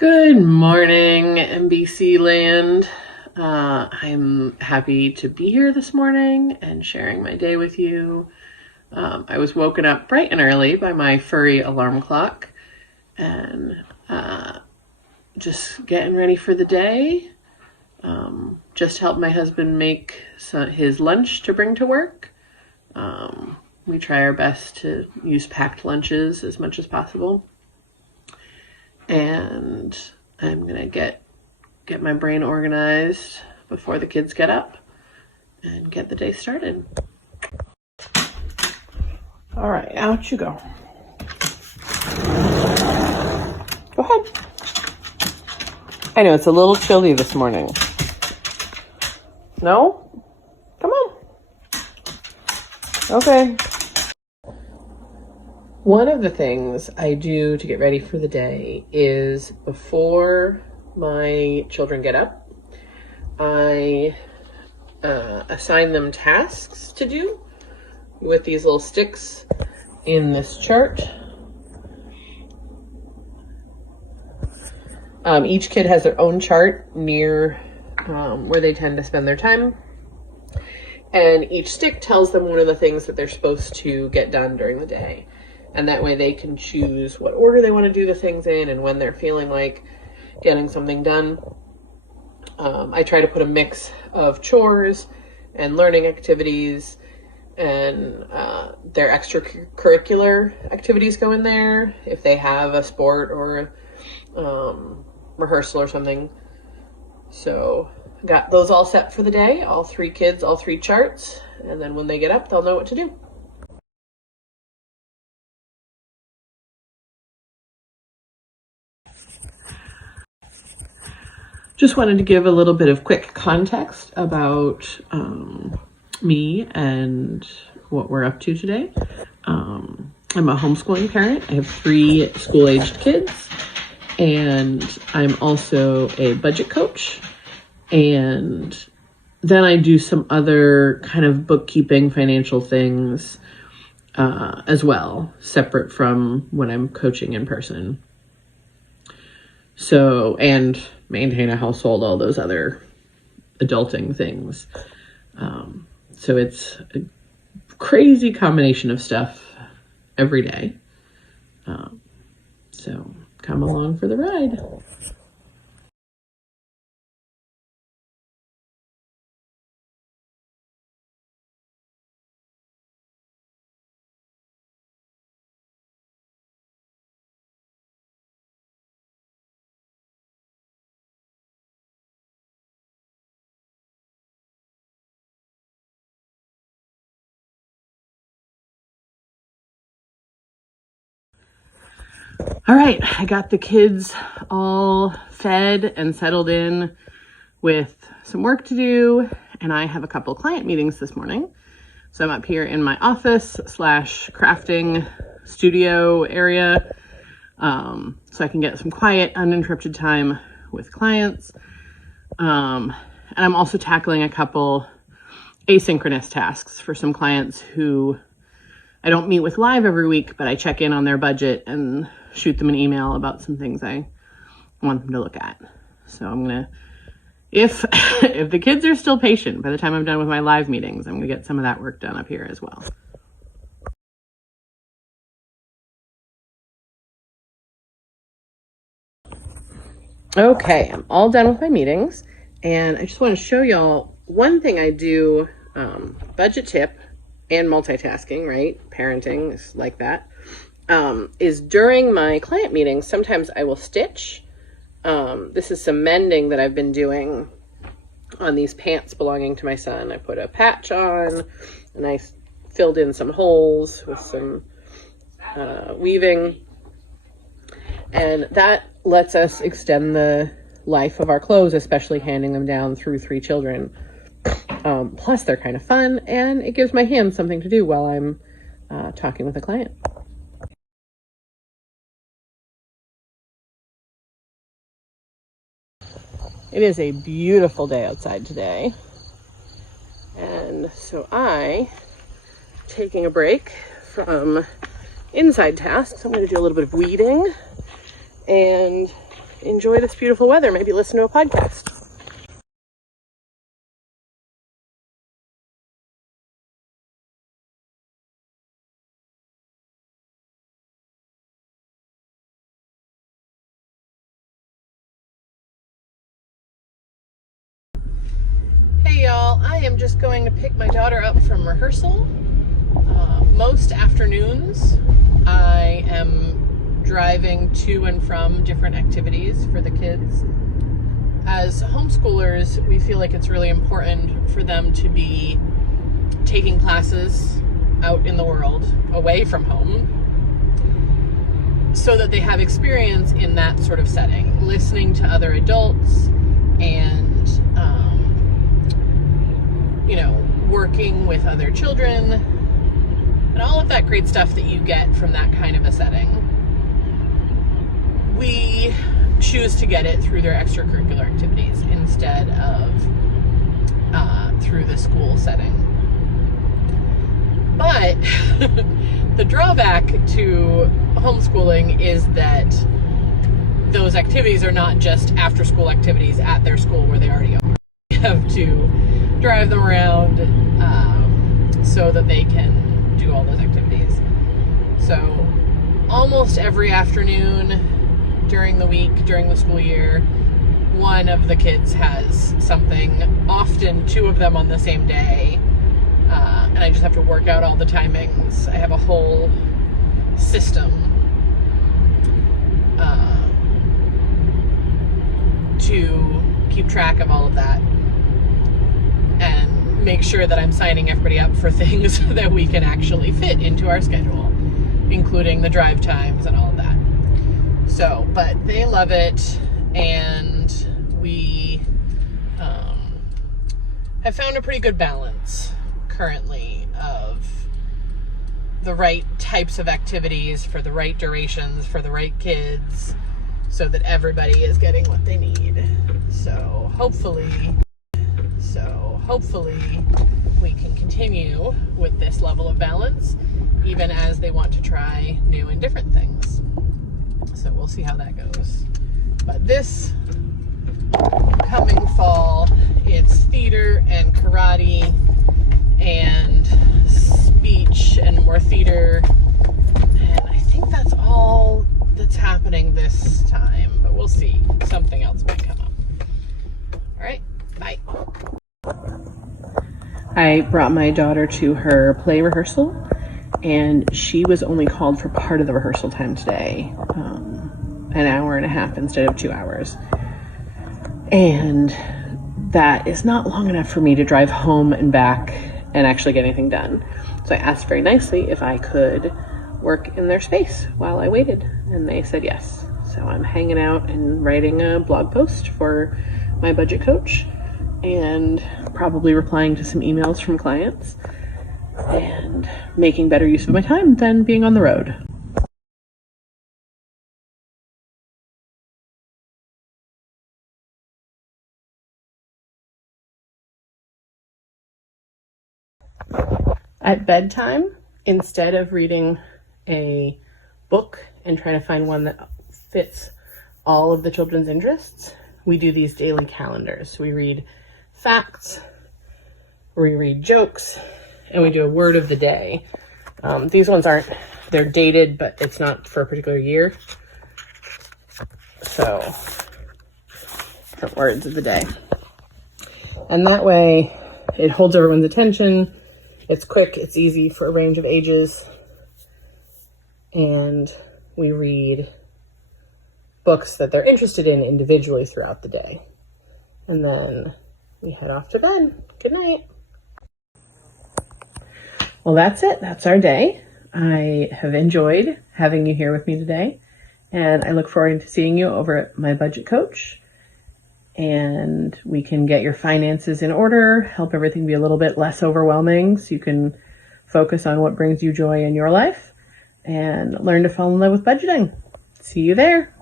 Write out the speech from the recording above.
Good morning, NBC land. I'm happy to be here this morning and sharing my day with you. I was woken up bright and early by my furry alarm clock and just getting ready for the day. Just helped my husband make his lunch to bring to work. We try our best to use packed lunches as much as possible. And I'm gonna get my brain organized before the kids get up and get the day started. All right, out you go. Go ahead. I know it's a little chilly this morning. No? Come on. Okay. One of the things I do to get ready for the day is before my children get up, I assign them tasks to do with these little sticks in this chart. Each kid has their own chart near where they tend to spend their time. And each stick tells them one of the things that they're supposed to get done during the day. And that way they can choose what order they want to do the things in and when they're feeling like getting something done. I try to put a mix of chores and learning activities, and their extracurricular activities go in there if they have a sport or rehearsal or something. So got those all set for the day, all three kids, all three charts, and then when they get up, they'll know what to do. Just wanted to give a little bit of quick context about me and what we're up to today. I'm a homeschooling parent. I have 3 school-aged kids, and I'm also a budget coach. And then I do some other kind of bookkeeping, financial things as well, separate from when I'm coaching in person. So, and maintain a household, all those other adulting things. So it's a crazy combination of stuff every day. So come along for the ride. All right, I got the kids all fed and settled in with some work to do, and I have a couple client meetings this morning. So I'm up here in my office / crafting studio area, so I can get some quiet, uninterrupted time with clients. And I'm also tackling a couple asynchronous tasks for some clients who I don't meet with live every week, but I check in on their budget and shoot them an email about some things I want them to look at. So I'm gonna, if the kids are still patient, by the time I'm done with my live meetings, I'm gonna get some of that work done up here as well. Okay, I'm all done with my meetings, and I just want to show y'all one thing I do, budget tip and multitasking, right? Parenting is like that. Is during my client meetings, sometimes I will stitch. This is some mending that I've been doing on these pants belonging to my son. I put a patch on and I filled in some holes with some weaving, and that lets us extend the life of our clothes, especially handing them down through 3 children. Plus they're kind of fun, and it gives my hands something to do while I'm talking with a client. It is a beautiful day outside today. And so taking a break from inside tasks, I'm going to do a little bit of weeding and enjoy this beautiful weather. Maybe listen to a podcast. Hey y'all, I am just going to pick my daughter up from rehearsal. Most afternoons I am driving to and from different activities for the kids. As homeschoolers, we feel like it's really important for them to be taking classes out in the world, away from home, so that they have experience in that sort of setting, listening to other adults and working with other children and all of that great stuff that you get from that kind of a setting. We choose to get it through their extracurricular activities instead of through the school setting. But the drawback to homeschooling is that those activities are not just after school activities at their school where they already are. You have to drive them around so that they can do all those activities. So almost every afternoon during the week, during the school year, one of the kids has something, often two of them on the same day, and I just have to work out all the timings. I have a whole system to keep track of all of that and make sure that I'm signing everybody up for things that we can actually fit into our schedule, including the drive times and all of that. So, but they love it, and we have found a pretty good balance currently of the right types of activities for the right durations for the right kids so that everybody is getting what they need. So hopefully we can continue with this level of balance even as they want to try new and different things. So we'll see how that goes. But this coming fall, it's theater and karate and speech and more theater. And I think that's all that's happening this time, but we'll see. Something else might come up. All right, bye. I brought my daughter to her play rehearsal, and she was only called for part of the rehearsal time today, an hour and a half instead of 2 hours. And that is not long enough for me to drive home and back and actually get anything done. So I asked very nicely if I could work in their space while I waited, and they said yes. So I'm hanging out and writing a blog post for my budget coach and probably replying to some emails from clients and making better use of my time than being on the road. At bedtime, instead of reading a book and trying to find one that fits all of the children's interests, we do these daily calendars. We read facts, we read jokes, and we do a word of the day. These ones they're dated, but it's not for a particular year. So, different words of the day. And that way, it holds everyone's attention. It's quick, it's easy for a range of ages. And we read books that they're interested in individually throughout the day. And then we head off to bed. Good night. Well, that's it. That's our day. I have enjoyed having you here with me today, and I look forward to seeing you over at my budget coach, and we can get your finances in order, help everything be a little bit less overwhelming so you can focus on what brings you joy in your life and learn to fall in love with budgeting. See you there.